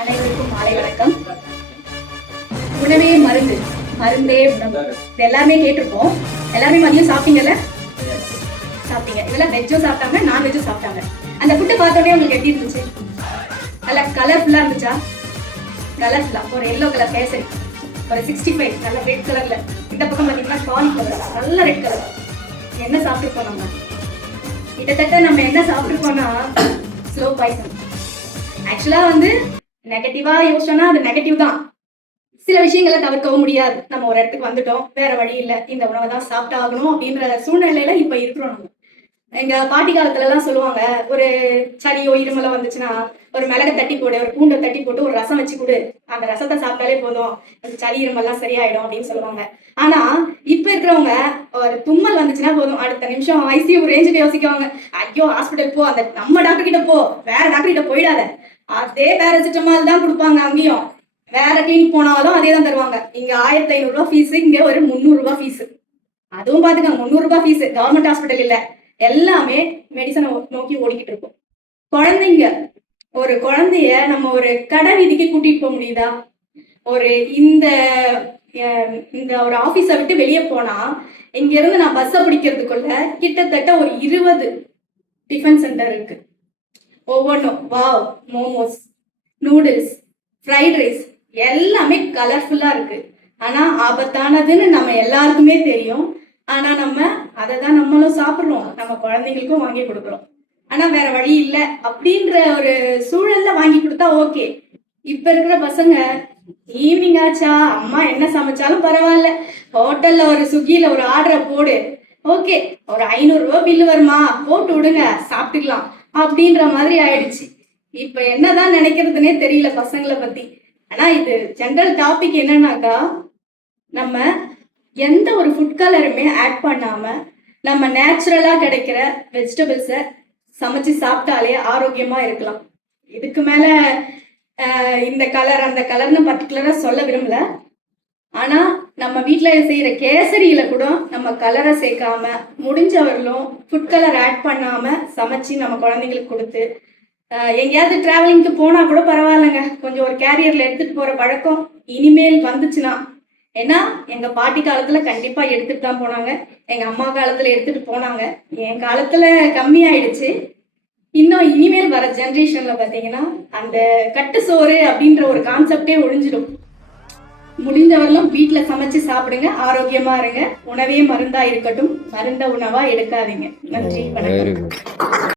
அனைவருக்கும் மாலை வணக்கம். உணவே மருந்து, மருந்தே உணவு. இது எல்லாருமே கேட்டிருப்போம். எல்லாருமே மதியம் சாப்பிட்டீங்கல்ல? சாப்பிட்டீங்க. இதெல்லாம் வெஜ்ஜும் சாப்பிட்டாங்க, நான்வெஜ்ஜும் சாப்பிட்டாங்க. அந்த ஃபுட்டை பார்த்தோன்னே உங்களுக்கு எப்படி இருந்துச்சு? நல்லா கலர்ஃபுல்லா இருந்துச்சா? கலர்ஃபுல்லா ஒரு எல்லோ கலர் கேசரி, ஒரு 65 நல்ல ரெட் கலர்ல, இந்த பக்கம் பார்த்தீங்கன்னா காலிஃப்ளவர் நல்ல ரெட் கலர். என்ன சாப்பிட்டுருக்கோம் நம்ம? கிட்டத்தட்ட நம்ம என்ன சாப்பிட்டுருக்கோம்னா ஸ்லோ பாய்சன். ஆக்சுவலா நெகட்டிவா யோசிச்சோம்னா அது நெகட்டிவ் தான். சில விஷயங்களை தவிர்க்கவும் முடியாது. நம்ம ஒரு இடத்துக்கு வந்துட்டோம், வேற வழி இல்லை, இந்த உணவை தான் சாப்பிட்டு ஆகணும் அப்படின்ற சூழ்நிலையில இப்ப இருக்கிறோம். நம்ம எங்க பாட்டி காலத்துல எல்லாம் சொல்லுவாங்க, ஒரு சளியோ இருமலை வந்துச்சுன்னா ஒரு மிளகை தட்டி போடு, ஒரு பூண்டை தட்டி போட்டு ஒரு ரசம் வச்சு கொடு, அந்த ரசத்தை சாப்பிட்டாலே போதும், அந்த சளி இருமல்லாம் சரியாயிடும் அப்படின்னு சொல்லுவாங்க. ஆனா இப்ப இருக்கிறவங்க ஒரு தும்மல் வந்துச்சுன்னா போதும், அடுத்த நிமிஷம் ஐசியூ ரேஞ்சுக்கு யோசிக்குவாங்க. ஐயோ ஹாஸ்பிட்டல் போ, அந்த நம்ம டாக்டர் கிட்ட போ, வேற டாக்டர் கிட்ட போயிடாத. அதே பேராசிட்டமால் தான் கொடுப்பாங்க. அங்கேயும் வேற கிளினிக் போனாலும் அதே தான் தருவாங்க. இங்க 1500 ரூபாய் ஃபீஸ், இங்க ஒரு 300 ரூபாய் ஃபீஸ். அதுவும் பாத்துக்கோங்க, 300 ரூபாய் ஃபீஸ். கவர்மெண்ட் ஹாஸ்பிட்டல் இல்ல, எல்லாமே மெடிசனை நோக்கி ஓடிக்கிட்டு இருக்கும். குழந்தைங்க, ஒரு குழந்தைய நம்ம ஒரு கடை வீதிக்கு கூட்டிட்டு போக முடியுதா? ஒரு இந்த இந்த ஒரு ஆபீஸை விட்டு வெளியே போனா இங்க இருந்து நான் பஸ்ஸை பிடிக்கிறதுக்குள்ள கிட்டத்தட்ட ஒரு 20 டிஃபன் சென்டர் இருக்கு. ஒவ்வொன்றும் wow, momos, noodles, fried rice எல்லாமே கலர்ஃபுல்லா இருக்கு. ஆனா ஆபத்தானதுன்னு நம்ம எல்லாருக்குமே தெரியும். ஆனா நம்ம அதை தான் நம்மளும் சாப்பிடுறோம், நம்ம குழந்தைங்களுக்கும் வாங்கி கொடுக்குறோம். ஆனா வேற வழி இல்லை அப்படின்ற ஒரு சூழல்ல வாங்கி கொடுத்தா ஓகே. இப்ப இருக்கிற பசங்க ஈவினிங் ஆச்சா, அம்மா என்ன சமைச்சாலும் பரவாயில்ல, ஹோட்டல்ல ஒரு ஸ்விக்கியில ஒரு ஆர்டரை போடு, ஓகே ஒரு 500 ரூபாய் பில்லு வருமா, போட்டு விடுங்க சாப்பிட்டுக்கலாம் அப்படின்ற மாதிரி ஆயிடுச்சு. இப்ப என்னதான் நினைக்கிறதுனே தெரியல பசங்களை பத்தி. ஆனா இது ஜென்ரல் டாபிக் என்னன்னாக்கா, நம்ம எந்த ஒரு ஃபுட் கலருமே ஆட் பண்ணாம நம்ம நேச்சுரலா கிடைக்கிற வெஜிடபிள்ஸை சமைச்சு சாப்பிட்டாலே ஆரோக்கியமா இருக்கலாம். இதுக்கு மேல இந்த கலர் அந்த கலர்னு பர்டிகுலரா சொல்ல விரும்பல. ஆனா நம்ம வீட்டுல செய்யற கேசரியில கூட நம்ம கலரை சேர்க்காம, முடிஞ்சவர்களும் ஃபுட் கலர் ஆட் பண்ணாம சமைச்சு நம்ம குழந்தைங்களுக்கு கொடுத்து, எங்கேயாவது டிராவலிங்க்கு போனா கூட பரவாயில்லைங்க, கொஞ்சம் ஒரு கேரியர்ல எடுத்துட்டு போற பழக்கம் இனிமேல் வந்துச்சுன்னா. ஏன்னா எங்க பாட்டி காலத்துல கண்டிப்பா எடுத்துட்டு தான் போனாங்க, எங்க அம்மா காலத்துல எடுத்துட்டு போனாங்க, என் காலத்துல கம்மி ஆயிடுச்சு. இன்னும் இனிமேல் வர ஜென்ரேஷன்ல பாத்தீங்கன்னா அந்த கட்டு சோறு அப்படின்ற ஒரு கான்செப்டே ஒழிஞ்சிடும். முடிஞ்சவர்களும் வீட்டுல சமைச்சு சாப்பிடுங்க, ஆரோக்கியமா இருங்க. உணவே மருந்தா இருக்கட்டும், மருந்த உணவா எடுக்காதீங்க. நன்றி, வணக்கம்.